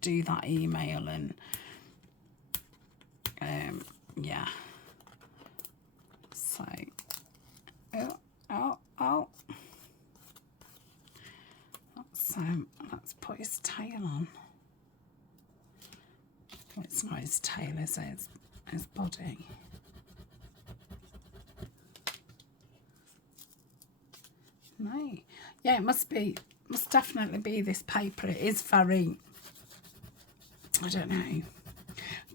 do that email, and yeah. So, oh. Let's put his tail on. Well, it's not his tail, is it? It's his body. No. Yeah, it must definitely be this paper. It is very, I don't know.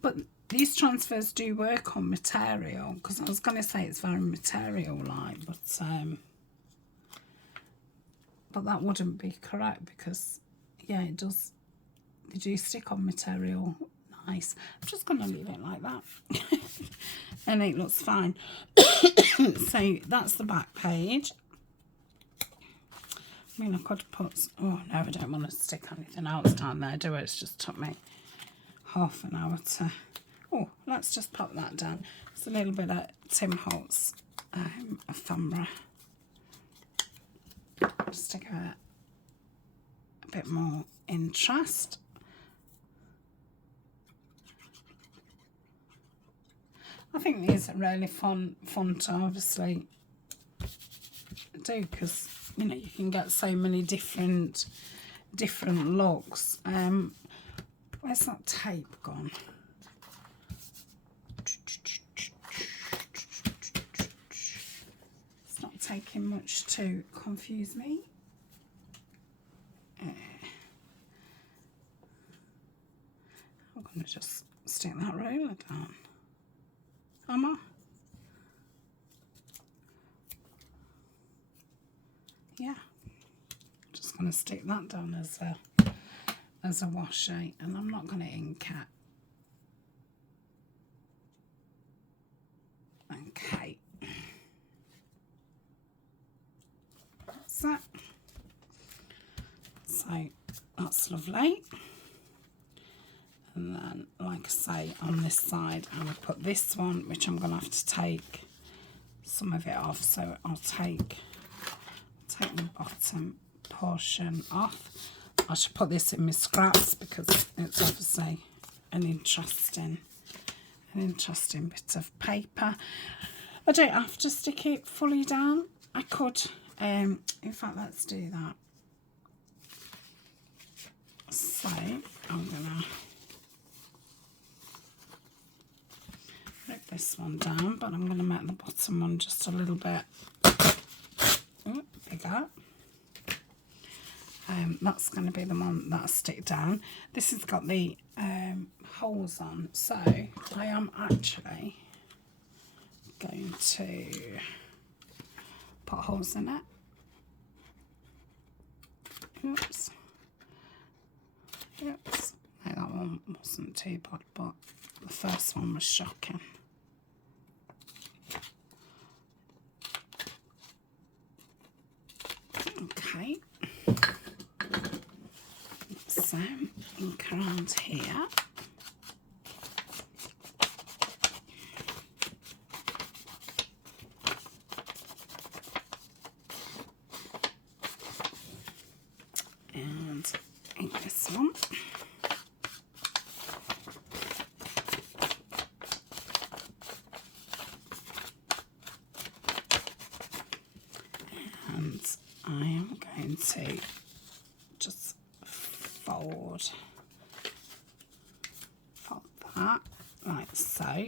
But these transfers do work on material, because I was going to say it's very material-like, but that wouldn't be correct, because, yeah, it does. They do stick on material nice. I'm just going to leave it like that. And it looks fine. So that's the back page. I mean, I could put... Oh, no, I don't want to stick anything else down there, do I? It's just took me half an hour to... Oh, let's just pop that down. It's a little bit of Tim Holtz ephemera. Just to give it a bit more interest. I think these are really fun to obviously do, because, you know, you can get so many different looks. Where's that tape gone? It's not taking much to confuse me. I'm going to just stick that roller down. Am I? Yeah. Just going to stick that down as a washi, and I'm not going to ink it. Okay. That's that. So that's lovely. And then, like I say, on this side, I'm going to put this one, which I'm going to have to take some of it off. So I'll take the bottom portion off. I should put this in my scraps, because it's obviously an interesting bit of paper. I don't have to stick it fully down. I could, in fact, let's do that. So I'm gonna put this one down, but I'm gonna make the bottom one just a little bit bigger. That's going to be the one that I stick down. This has got the holes on, so I am actually going to put holes in it. Oops. No, that one wasn't too bad, but the first one was shocking. Okay. some ink around here. And ink this one. And I am going to just fold that like so,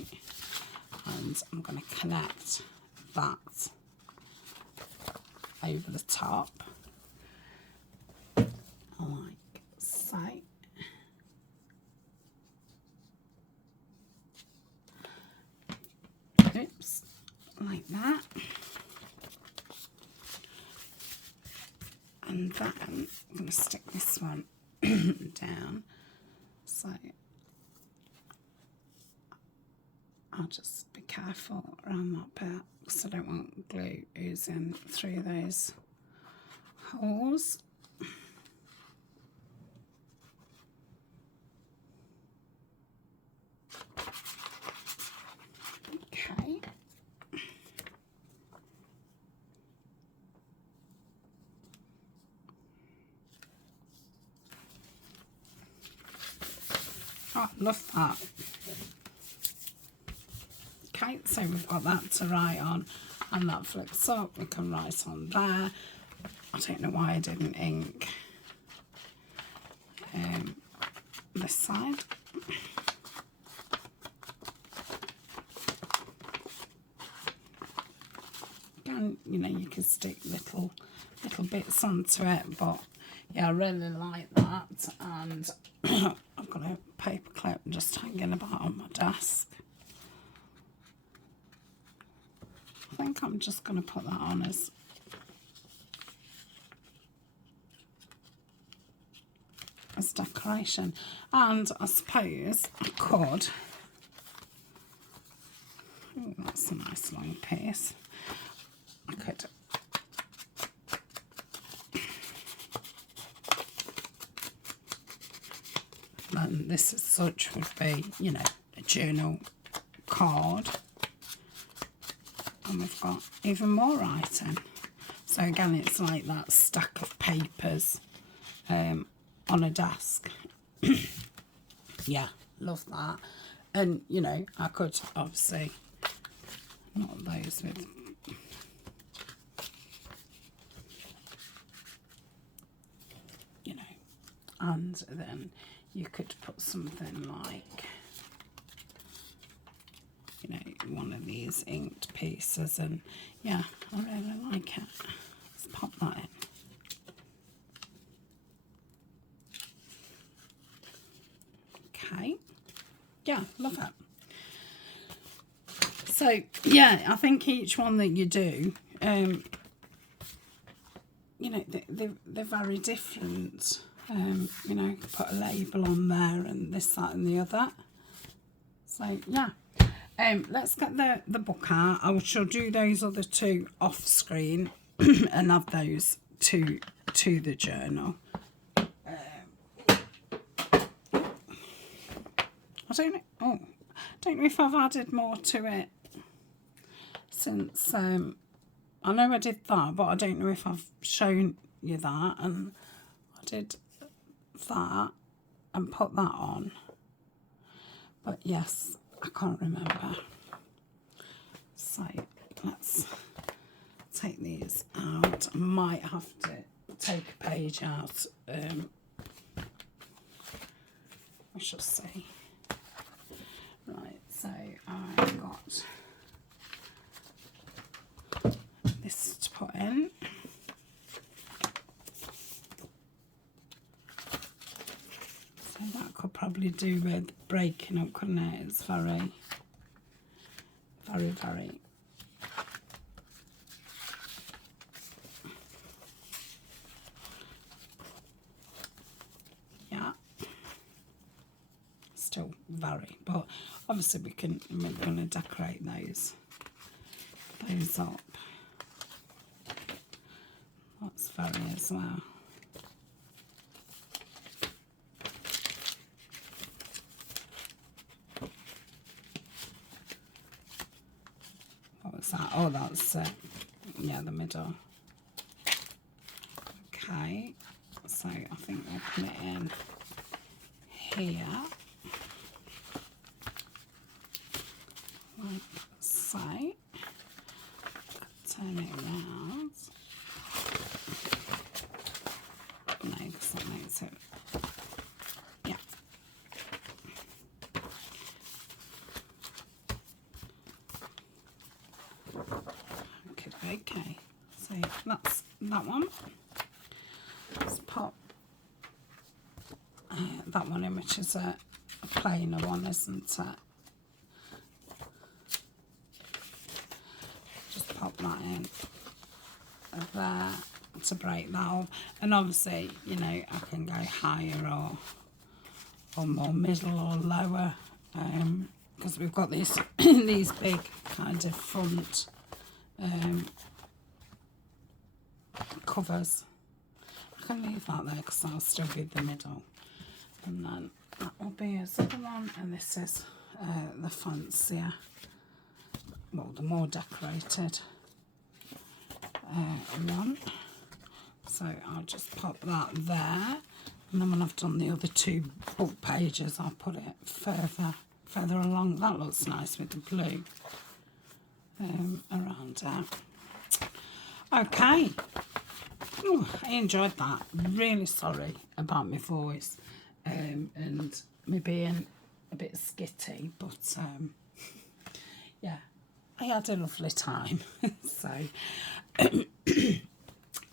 and I'm going to connect that over the top like so. Oops, like that. And then I'm going to stick this one down, so I'll just be careful around that bit because I don't want glue oozing through those holes. Okay. Oh, love that. Okay, so we've got that to write on, and that flips up, we can write on there. I don't know why I didn't ink this side. Again, you know, you can stick little bits onto it, but yeah, I really like that. And I've got a paper clip just hanging about on my desk. I think I'm just going to put that on as decoration. And I suppose I could, oh, that's a nice long piece, I could and this as such would be, you know, a journal card. And we've got even more writing. So again, it's like that stack of papers on a desk. Yeah, love that. And, you know, I could obviously, not those with, you know, and then you could put something like, you know, one of these inked pieces, and yeah, I really like it. Let's pop that in. Okay, yeah, love it. So yeah, I think each one that you do, you know, they're very different. You know, put a label on there and this, that and the other. So yeah. Let's get the book out. I shall do those other two off screen and add those to the journal. I don't know. Oh, don't know if I've added more to it since. I know I did that, but I don't know if I've shown you that. And I did that and put that on. But yes, I can't remember. So let's take these out. I might have to take a page out. We shall see. Right, so I've got this to put in. So that could probably do with breaking up, couldn't it? It's very, very, very. Yeah. Still very, but obviously we're going to decorate those up. That's very as well. that? Oh, that's, yeah, the middle. Okay, so I think we'll put it in here, like so. Turn it around. No, because that makes it, yeah. Okay, so that's that one. Let's pop that one in, which is a plainer one, isn't it? Just pop that in there to break that up. And obviously, you know, I can go higher or more middle or lower, because we've got these these big kind of front covers. I can leave that there because I'll still be the middle, and then that will be a other one, and this is the fancier, well, the more decorated one. So I'll just pop that there, and then when I've done the other two book pages, I'll put it further along. That looks nice with the blue around there. Okay. Ooh, I enjoyed that. Really sorry about my voice and me being a bit skitty, but yeah, I had a lovely time. So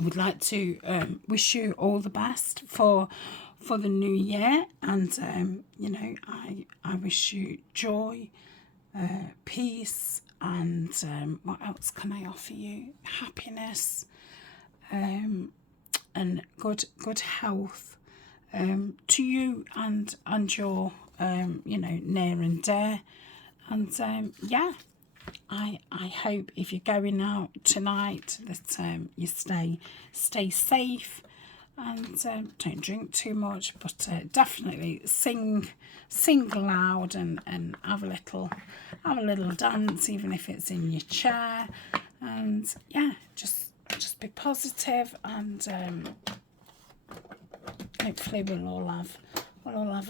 would like to wish you all the best for the new year, and you know, I wish you joy, peace, and what else can I offer you? Happiness, and good health to you and your you know, near and dear. And yeah, I hope if you're going out tonight that you stay safe, and don't drink too much, but definitely sing loud, and have a little dance, even if it's in your chair. And yeah, just be positive, and hopefully we'll all have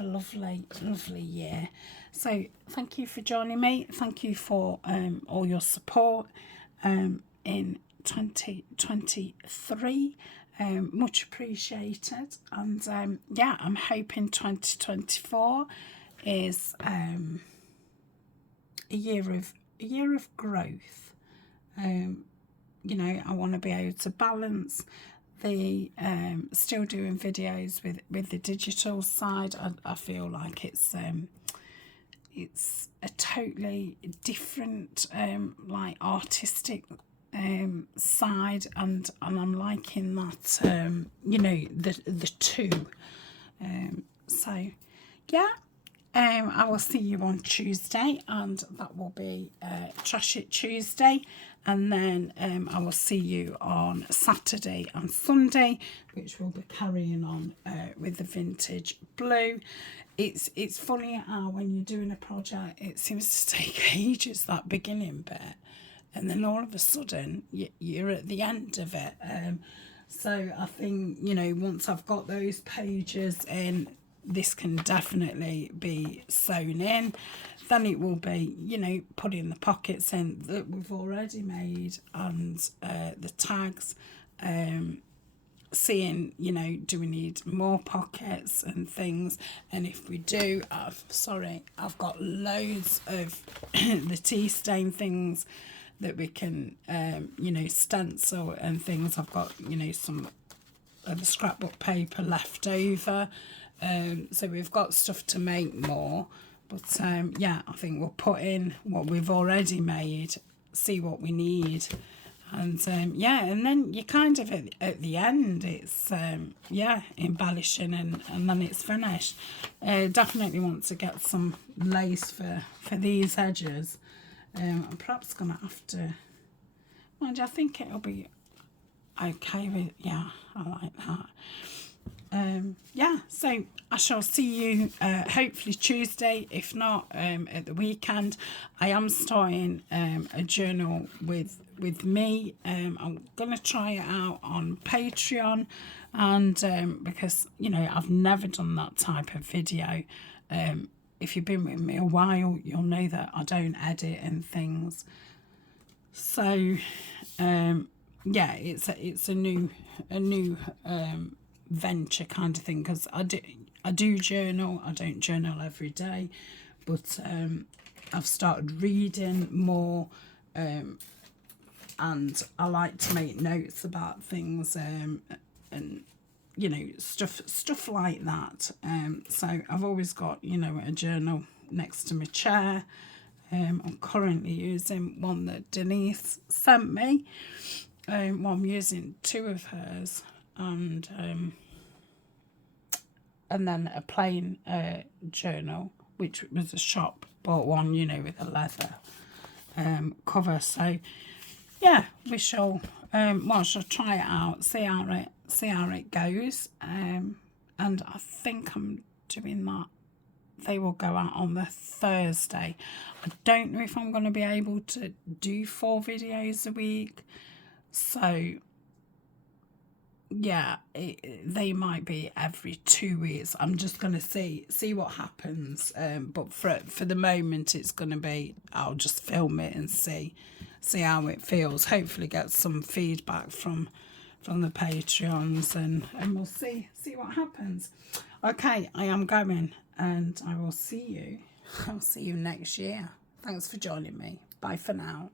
a lovely year. So thank you for joining me. Thank you for all your support in 2023. Much appreciated. And yeah, I'm hoping 2024 is a year of growth. You know, I want to be able to balance the still doing videos with the digital side. I feel like it's a totally different like artistic side, and I'm liking that, you know, the two. So yeah, I will see you on Tuesday, and that will be Trash It Tuesday. And then I will see you on Saturday and Sunday, which will be carrying on with the vintage blue. It's funny how when you're doing a project, it seems to take ages, that beginning bit, and then all of a sudden you're at the end of it. So I think, you know, once I've got those pages in, this can definitely be sewn in. Then it will be, you know, putting the pockets in that we've already made, and the tags, seeing, you know, do we need more pockets and things. And if we do, I've got loads of the tea stain things that we can, you know, stencil and things. I've got, you know, some of the scrapbook paper left over, so we've got stuff to make more. But yeah, I think we'll put in what we've already made, see what we need, and yeah, and then you kind of at the end, it's yeah, embellishing, and then it's finished. Definitely want to get some lace for these edges. I'm perhaps gonna have to, mind you, I think it'll be okay with, yeah, I like that. yeah, so I shall see you hopefully Tuesday, if not at the weekend. I am starting a journal with me. I'm going to try it out on Patreon, and because, you know, I've never done that type of video. If you've been with me a while, you'll know that I don't edit and things. So yeah, it's a new venture kind of thing, because I do journal. I don't journal every day, but I've started reading more, and I like to make notes about things, and you know, stuff like that. So I've always got, you know, a journal next to my chair. I'm currently using one that Denise sent me. Well, I'm using 2 of hers, and then a plain journal, which was a shop bought one, you know, with a leather cover. So yeah, we shall well, shall try it out, see how it goes, and I think I'm doing that. They will go out on the Thursday. I don't know if I'm going to be able to do 4 videos a week, so yeah, they might be every 2 weeks. I'm just going to see what happens, but for the moment it's going to be, I'll just film it and see how it feels. Hopefully get some feedback from the Patreons, and we'll see what happens. Okay, I am going, and I will see you. I'll see you next year. Thanks for joining me. Bye for now.